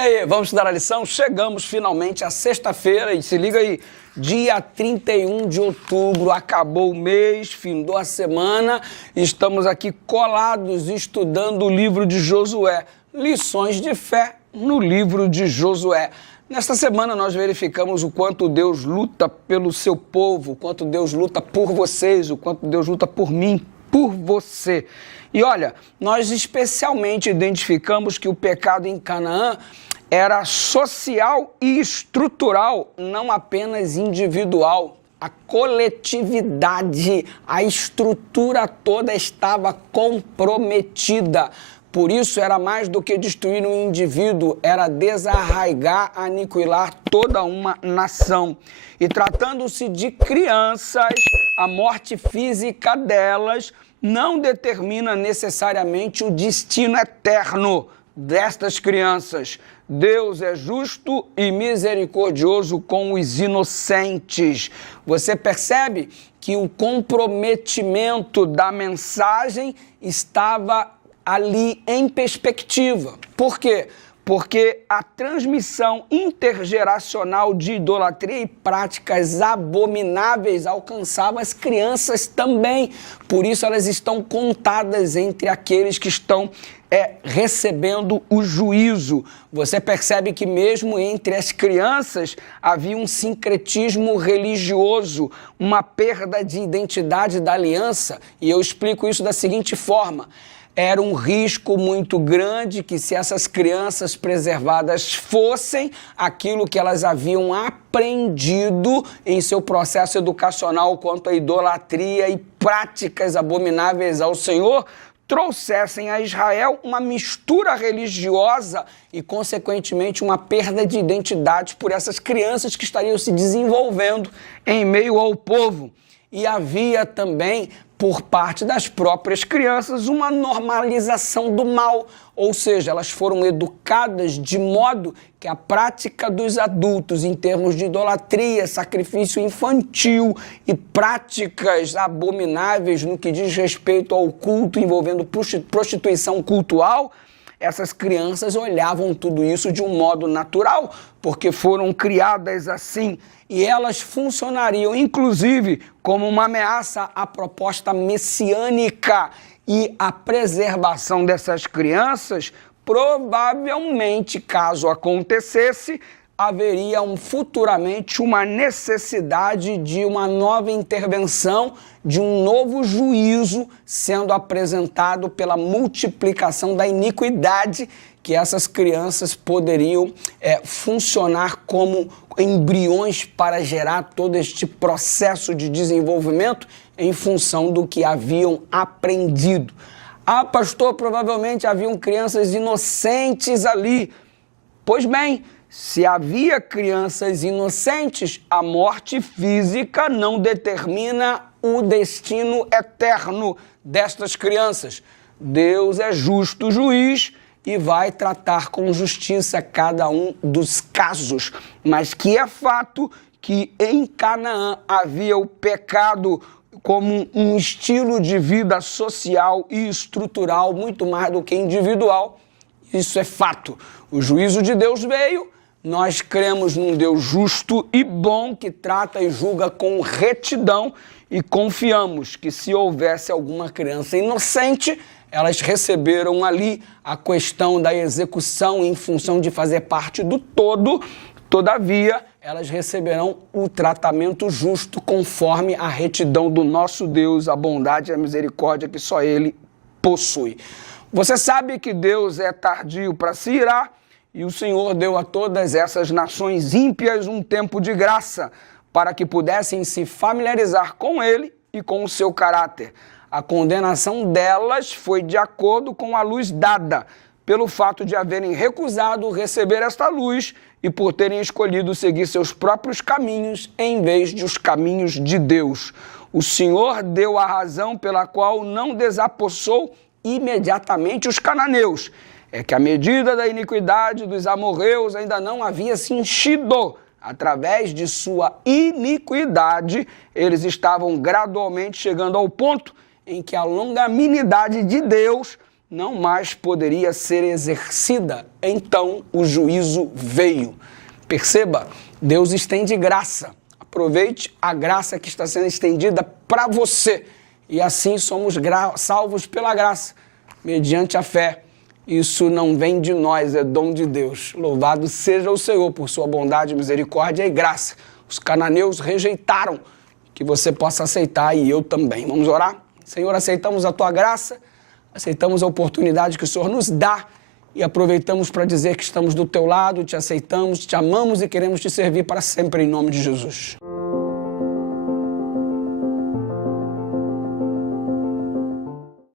aí, vamos estudar a lição? Chegamos finalmente à sexta-feira e se liga aí, dia 31 de outubro, acabou o mês, findou a semana, estamos aqui colados estudando o livro de Josué, lições de fé no livro de Josué. Nesta semana nós verificamos o quanto Deus luta pelo seu povo, o quanto Deus luta por vocês, o quanto Deus luta por mim, por você. E olha, nós especialmente identificamos que o pecado em Canaã era social e estrutural, não apenas individual. A coletividade, a estrutura toda estava comprometida. Por isso, era mais do que destruir um indivíduo, era desarraigar, aniquilar toda uma nação. E tratando-se de crianças, a morte física delas não determina necessariamente o destino eterno destas crianças. Deus é justo e misericordioso com os inocentes. Você percebe que o comprometimento da mensagem estava ali em perspectiva. Por quê? Porque a transmissão intergeracional de idolatria e práticas abomináveis alcançava as crianças também. Por isso elas estão contadas entre aqueles que estão recebendo o juízo. Você percebe que mesmo entre as crianças havia um sincretismo religioso, uma perda de identidade da aliança. E eu explico isso da seguinte forma. Era um risco muito grande que se essas crianças preservadas fossem aquilo que elas haviam aprendido em seu processo educacional quanto à idolatria e práticas abomináveis ao Senhor, trouxessem a Israel uma mistura religiosa e, consequentemente, uma perda de identidade por essas crianças que estariam se desenvolvendo em meio ao povo. E havia também, por parte das próprias crianças, uma normalização do mal, ou seja, elas foram educadas de modo que a prática dos adultos em termos de idolatria, sacrifício infantil e práticas abomináveis no que diz respeito ao culto envolvendo prostituição cultural, essas crianças olhavam tudo isso de um modo natural, porque foram criadas assim. E elas funcionariam, inclusive, como uma ameaça à proposta messiânica. E a preservação dessas crianças, provavelmente, caso acontecesse, haveria futuramente uma necessidade de uma nova intervenção, de um novo juízo sendo apresentado pela multiplicação da iniquidade, que essas crianças poderiam funcionar como embriões para gerar todo este processo de desenvolvimento em função do que haviam aprendido. Ah, pastor, provavelmente haviam crianças inocentes ali. Pois bem, se havia crianças inocentes, a morte física não determina o destino eterno destas crianças. Deus é justo juiz e vai tratar com justiça cada um dos casos. Mas que é fato que em Canaã havia o pecado como um estilo de vida social e estrutural muito mais do que individual. Isso é fato. O juízo de Deus veio, nós cremos num Deus justo e bom que trata e julga com retidão e confiamos que se houvesse alguma criança inocente, elas receberam ali a questão da execução em função de fazer parte do todo, todavia, elas receberão o tratamento justo conforme a retidão do nosso Deus, a bondade e a misericórdia que só Ele possui. Você sabe que Deus é tardio para se irar e o Senhor deu a todas essas nações ímpias um tempo de graça para que pudessem se familiarizar com Ele e com o seu caráter. A condenação delas foi de acordo com a luz dada, pelo fato de haverem recusado receber esta luz e por terem escolhido seguir seus próprios caminhos em vez de os caminhos de Deus. O Senhor deu a razão pela qual não desapossou imediatamente os cananeus. É que a medida da iniquidade dos amorreus ainda não havia se enchido. Através de sua iniquidade, eles estavam gradualmente chegando ao ponto em que a longanimidade de Deus não mais poderia ser exercida. Então o juízo veio. Perceba, Deus estende graça. Aproveite a graça que está sendo estendida para você. E assim somos salvos pela graça, mediante a fé. Isso não vem de nós, é dom de Deus. Louvado seja o Senhor por sua bondade, misericórdia e graça. Os cananeus rejeitaram, que você possa aceitar e eu também. Vamos orar? Senhor, aceitamos a tua graça, aceitamos a oportunidade que o Senhor nos dá e aproveitamos para dizer que estamos do teu lado, te aceitamos, te amamos e queremos te servir para sempre em nome de Jesus.